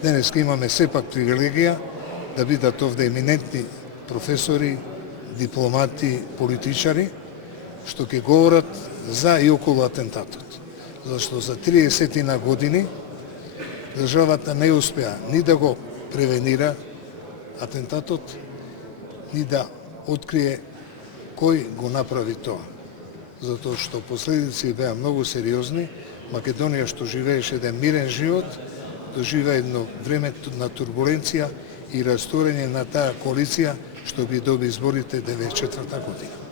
Денеска имаме сепак привилегија да бидат овде еминентни професори, дипломати, политичари, што ќе говорат за и околу атентатот. Зашто за 30 години државата не успеа ни да го превенира атентатот, ни да открие кој го направи тоа. Затоа што последици беа многу сериозни. Македонија, што живееше еден мирен живот, доживеа едно време на турбуленција и расторење на таа коалиција што ги доби изборите 1994 година.